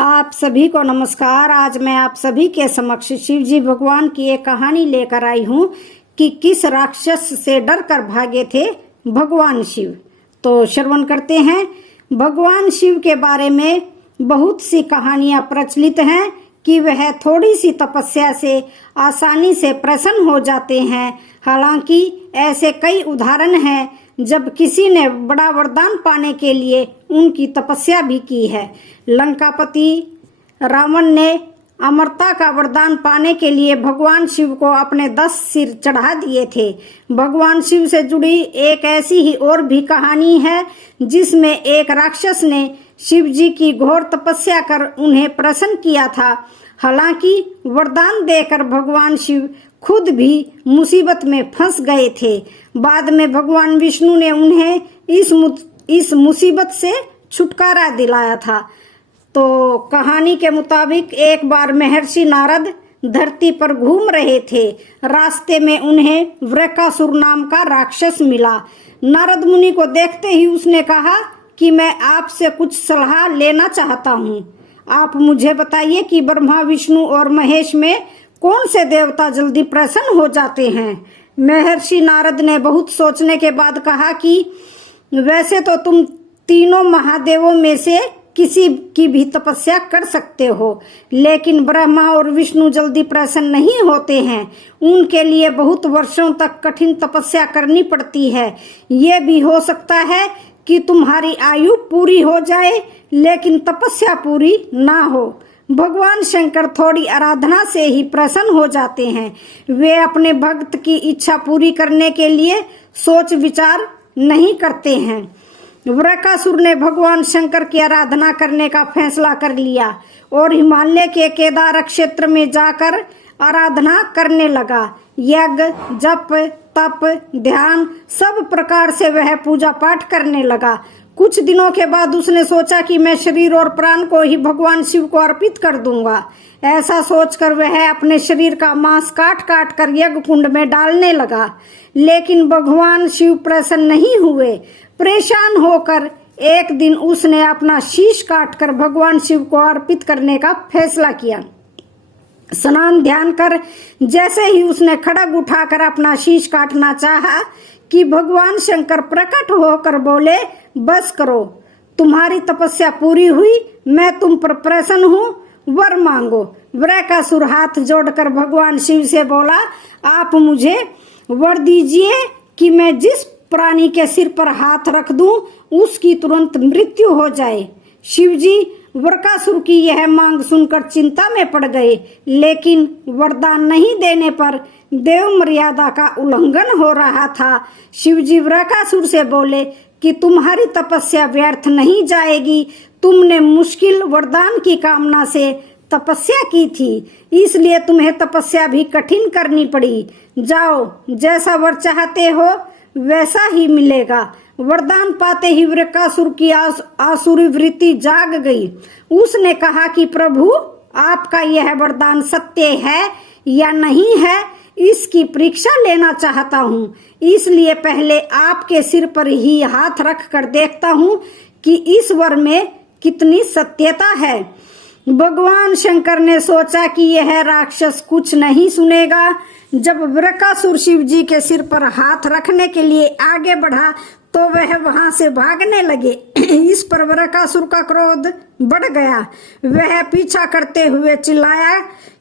आप सभी को नमस्कार। आज मैं आप सभी के समक्ष शिव जी भगवान की एक कहानी लेकर आई हूँ कि किस राक्षस से डर कर भागे थे भगवान शिव। तो श्रवण करते हैं। भगवान शिव के बारे में बहुत सी कहानियां प्रचलित हैं कि वह थोड़ी सी तपस्या से आसानी से प्रसन्न हो जाते हैं। हालांकि ऐसे कई उदाहरण हैं जब किसी ने बड़ा वरदान पाने के लिए उनकी तपस्या भी की है। लंकापति रावण ने अमरता का वरदान पाने के लिए भगवान शिव को अपने 10 सिर चढ़ा दिए थे। भगवान शिव से जुड़ी एक ऐसी ही और भी कहानी है जिसमें एक राक्षस ने शिव जी की घोर तपस्या कर उन्हें प्रसन्न किया था। हालांकि वरदान देकर भगवान शिव खुद भी मुसीबत में फंस गए थे। बाद में भगवान विष्णु ने उन्हें इस मुसीबत से छुटकारा दिलाया था। तो कहानी के मुताबिक एक बार महर्षि नारद धरती पर घूम रहे थे। रास्ते में उन्हें वृकासुर नाम का राक्षस मिला। नारद मुनि को देखते ही उसने कहा कि मैं आपसे कुछ सलाह लेना चाहता हूँ। आप मुझे बताइए कि ब्रह्मा विष्णु और महेश में कौन से देवता जल्दी प्रसन्न हो जाते हैं। महर्षि नारद ने बहुत सोचने के बाद कहा कि वैसे तो तुम तीनों महादेवों में से किसी की भी तपस्या कर सकते हो, लेकिन ब्रह्मा और विष्णु जल्दी प्रसन्न नहीं होते हैं। उनके लिए बहुत वर्षों तक कठिन तपस्या करनी पड़ती है। ये भी हो सकता है कि तुम्हारी आयु पूरी हो जाए लेकिन तपस्या पूरी ना हो। भगवान शंकर थोड़ी आराधना से ही प्रसन्न हो जाते हैं। वे अपने भक्त की इच्छा पूरी करने के लिए सोच विचार नहीं करते हैं। वृकासुर ने भगवान शंकर की आराधना करने का फैसला कर लिया और हिमालय के केदार क्षेत्र में जाकर आराधना करने लगा। यज्ञ, जप, तप, ध्यान सब प्रकार से वह पूजा पाठ करने लगा। कुछ दिनों के बाद उसने सोचा कि मैं शरीर और प्राण को ही भगवान शिव को अर्पित कर दूंगा। ऐसा सोचकर वह अपने शरीर का मांस काट काट कर यज्ञ कुंड में डालने लगा। लेकिन भगवान शिव प्रसन्न नहीं हुए। परेशान होकर एक दिन उसने अपना शीश काटकर भगवान शिव को अर्पित करने का फैसला किया। स्नान ध्यान कर जैसे ही उसने खड्ग उठाकर अपना शीश काटना चाहा कि भगवान शंकर प्रकट होकर बोले, बस करो, तुम्हारी तपस्या पूरी हुई, मैं तुम पर प्रसन्न हूँ, वर मांगो। वृकासुर हाथ जोड़कर भगवान शिव से बोला, आप मुझे वर दीजिए कि मैं जिस प्राणी के सिर पर हाथ रख दूं उसकी तुरंत मृत्यु हो जाए। शिव जी वृकासुर की यह मांग सुनकर चिंता में पड़ गए, लेकिन वरदान नहीं देने पर देव मर्यादा का उल्लंघन हो रहा था। शिव जी वृकासुर से बोले कि तुम्हारी तपस्या व्यर्थ नहीं जाएगी। तुमने मुश्किल वरदान की कामना से तपस्या की थी, इसलिए तुम्हें तपस्या भी कठिन करनी पड़ी। जाओ, जैसा वर चाहते हो वैसा ही मिलेगा। वरदान पाते ही वृकासुर की आसुरी वृत्ति जाग गई। उसने कहा कि प्रभु, आपका यह वरदान सत्य है या नहीं है, इसकी परीक्षा लेना चाहता हूँ। इसलिए पहले आपके सिर पर ही हाथ रख कर देखता हूँ कि इस वर में कितनी सत्यता है। भगवान शंकर ने सोचा कि यह राक्षस कुछ नहीं सुनेगा। जब वृकासुर शिव जी के सिर पर हाथ रखने के लिए आगे बढ़ा तो वह वहां से भागने लगे। इस पर वृकासुर का क्रोध बढ़ गया। वह पीछा करते हुए चिल्लाया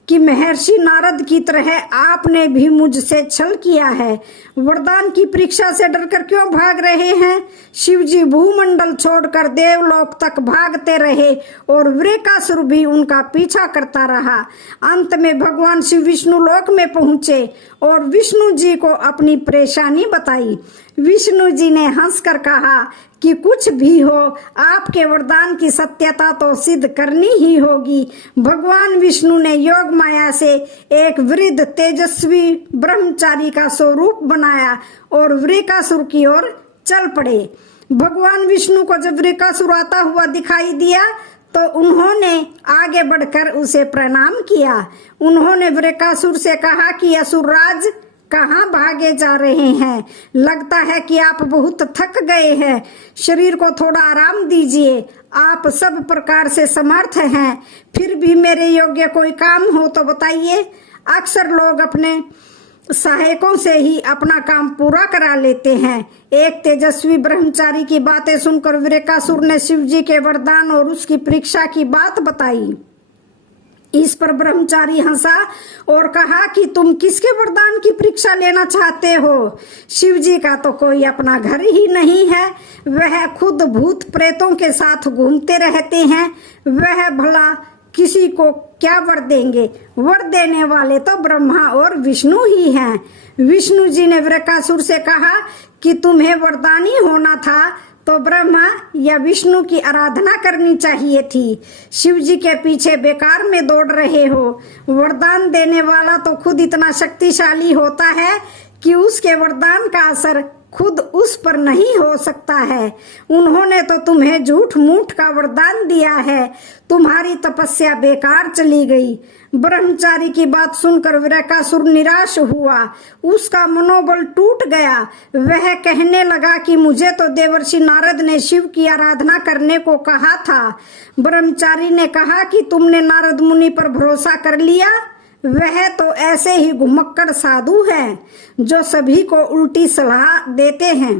कि महर्षि नारद की तरह आपने भी मुझसे छल किया है। वरदान की परीक्षा से डरकर क्यों भाग रहे हैं? शिव जी भूमंडल छोड़कर देवलोक तक भागते रहे और वृकासुर भी उनका पीछा करता रहा। अंत में भगवान शिव विष्णु लोक में पहुंचे और विष्णु जी को अपनी परेशानी बताई। विष्णु जी ने हंसकर कहा कि कुछ भी हो, आपके वरदान की सत्यता तो सिद्ध करनी ही होगी। भगवान विष्णु ने योग माया से एक वृद्ध तेजस्वी ब्रह्मचारी का स्वरूप बनाया और वृकासुर की ओर चल पड़े। भगवान विष्णु को जब वृकासुर आता हुआ दिखाई दिया तो उन्होंने आगे बढ़कर उसे प्रणाम किया। उन्होंने वृकासुर से कहा कि असुरराज, कहाँ भागे जा रहे हैं? लगता है कि आप बहुत थक गए हैं। शरीर को थोड़ा आराम दीजिए। आप सब प्रकार से समर्थ हैं, फिर भी मेरे योग्य कोई काम हो तो बताइए। अक्सर लोग अपने सहायकों से ही अपना काम पूरा करा लेते हैं। एक तेजस्वी ब्रह्मचारी की बातें सुनकर वृकासुर ने शिव जी के वरदान और उसकी परीक्षा की बात बताई। इस पर ब्रह्मचारी हंसा और कहा कि तुम किसके वरदान की परीक्षा लेना चाहते हो? शिव जी का तो कोई अपना घर ही नहीं है। वह खुद भूत प्रेतों के साथ घूमते रहते हैं। वह भला किसी को क्या वर देंगे? वर देने वाले तो ब्रह्मा और विष्णु ही हैं। विष्णु जी ने वृकासुर से कहा कि तुम्हें वरदानी होना था तो ब्रह्मा या विष्णु की आराधना करनी चाहिए थी। शिव जी के पीछे बेकार में दौड़ रहे हो। वरदान देने वाला तो खुद इतना शक्तिशाली होता है कि उसके वरदान का असर खुद उस पर नहीं हो सकता है। उन्होंने तो तुम्हें झूठ मूठ का वरदान दिया है। तुम्हारी तपस्या बेकार चली गई। ब्रह्मचारी की बात सुनकर वृकासुर निराश हुआ। उसका मनोबल टूट गया। वह कहने लगा कि मुझे तो देवर्षि नारद ने शिव की आराधना करने को कहा था। ब्रह्मचारी ने कहा कि तुमने नारद मुनि पर भरोसा कर लिया? वह तो ऐसे ही घुमक्कड़ साधु हैं जो सभी को उल्टी सलाह देते हैं।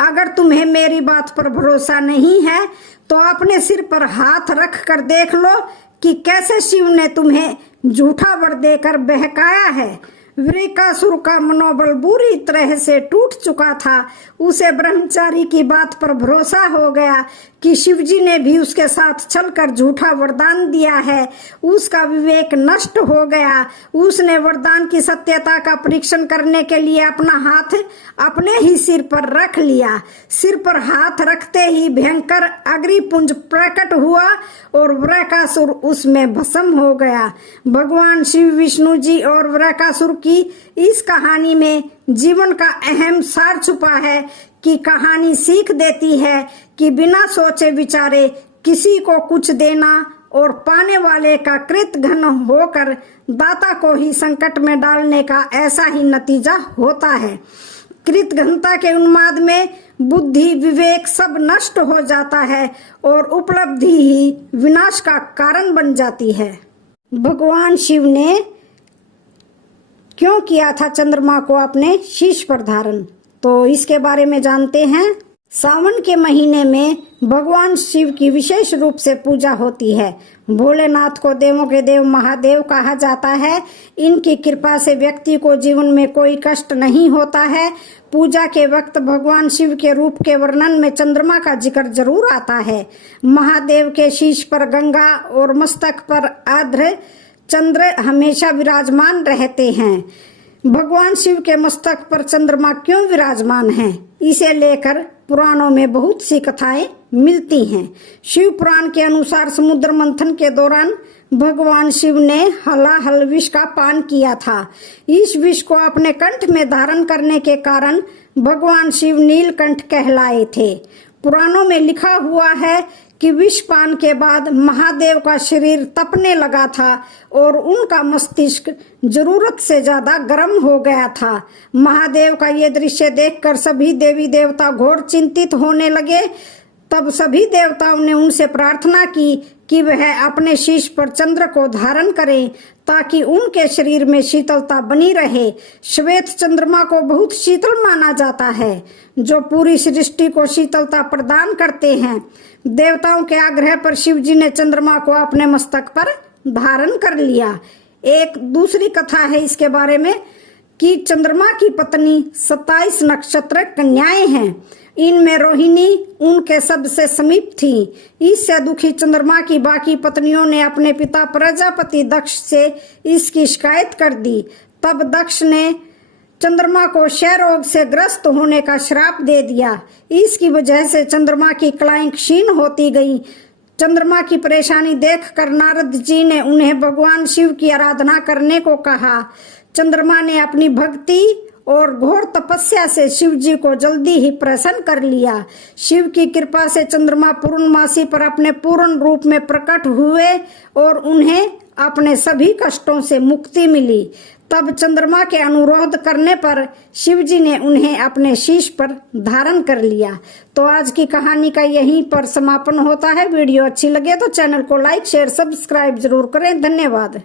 अगर तुम्हें मेरी बात पर भरोसा नहीं है तो अपने सिर पर हाथ रख कर देख लो कि कैसे शिव ने तुम्हें झूठा वर देकर बहकाया है। वृकासुर का मनोबल बुरी तरह से टूट चुका था। उसे ब्रह्मचारी की बात पर भरोसा हो गया कि शिवजी ने भी उसके साथ चलकर झूठा वरदान दिया है। उसका विवेक नष्ट हो गया। उसने वरदान की सत्यता का परीक्षण करने के लिए अपना हाथ अपने ही सिर पर रख लिया। सिर पर हाथ रखते ही भयंकर अग्निपुंज प्रकट हुआ और वृकासुर उसमें भस्म हो गया। भगवान शिव, विष्णु जी और वृकासुर की इस कहानी में जीवन का अहम सार छुपा है कि कहानी सीख देती है कि बिना सोचे विचारे किसी को कुछ देना और पाने वाले का कृतघ्न होकर दाता को ही संकट में डालने का ऐसा ही नतीजा होता है। कृतघ्नता के उन्माद में बुद्धि, विवेक सब नष्ट हो जाता है और उपलब्धि ही विनाश का कारण बन जाती है। भगवान शिव ने क्यों किया था चंद्रमा को अपने शीश पर धारण, तो इसके बारे में जानते हैं। सावन के महीने में भगवान शिव की विशेष रूप से पूजा होती है। भोलेनाथ को देवों के देव महादेव कहा जाता है। इनकी कृपा से व्यक्ति को जीवन में कोई कष्ट नहीं होता है। पूजा के वक्त भगवान शिव के रूप के वर्णन में चंद्रमा का जिक्र जरूर आता है। महादेव के शीश पर गंगा और मस्तक पर आर्द्र चंद्र हमेशा विराजमान रहते हैं। भगवान शिव के मस्तक पर चंद्रमा क्यों विराजमान है, इसे लेकर पुराणों में बहुत सी कथाएं मिलती हैं। शिव पुराण के अनुसार समुद्र मंथन के दौरान भगवान शिव ने हलाहल विष का पान किया था। इस विष को अपने कंठ में धारण करने के कारण भगवान शिव नीलकंठ कहलाए थे। पुराणों में लिखा हुआ है कि विष पान के बाद महादेव का शरीर तपने लगा था और उनका मस्तिष्क जरूरत से ज्यादा गर्म हो गया था। महादेव का ये दृश्य देखकर सभी देवी देवता घोर चिंतित होने लगे। तब सभी देवताओं ने उनसे प्रार्थना की कि वह अपने शीश पर चंद्र को धारण करें ताकि उनके शरीर में शीतलता बनी रहे। श्वेत चंद्रमा को बहुत शीतल माना जाता है, जो पूरी सृष्टि को शीतलता प्रदान करते हैं। देवताओं के आग्रह पर शिव जी ने चंद्रमा को अपने मस्तक पर धारण कर लिया। एक दूसरी कथा है इसके बारे में कि चंद्रमा की पत्नी 27 नक्षत्र कन्याएं हैं। इनमें रोहिणी उनके सबसे समीप थी। इससे दुखी चंद्रमा की बाकी पत्नियों ने अपने पिता प्रजापति दक्ष से इसकी शिकायत कर दी। तब दक्ष ने चंद्रमा को क्षय रोग से ग्रस्त होने का श्राप दे दिया। इसकी वजह से चंद्रमा की कलाएं क्षीण होती गईं। चंद्रमा की परेशानी देखकर नारद जी ने उन्हें भगवान शिव की आराधना करने को कहा। चंद्रमा ने अपनी भक्ति और घोर तपस्या से शिव जी को जल्दी ही प्रसन्न कर लिया। शिव की कृपा से चंद्रमा पूर्णमासी पर अपने पूर्ण रूप में प्रकट हुए और उन्हें अपने सभी कष्टों से मुक्ति मिली। तब चंद्रमा के अनुरोध करने पर शिव जी ने उन्हें अपने शीश पर धारण कर लिया। तो आज की कहानी का यहीं पर समापन होता है। वीडियो अच्छी लगे तो चैनल को लाइक शेयर सब्सक्राइब जरूर करें। धन्यवाद।